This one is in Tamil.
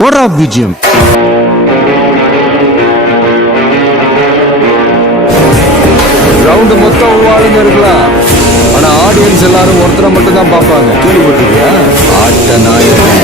போடா பிஜிஎம். கிரவுண்ட் மொத்தம் ஆளுங்க இருக்கலாம், ஆனா ஆடியன்ஸ் எல்லாரும் ஒருத்தரை மட்டும் தான் பார்ப்பாங்க. கேள்விப்பட்டிருக்கியா? ஆட்ட நாயகன்.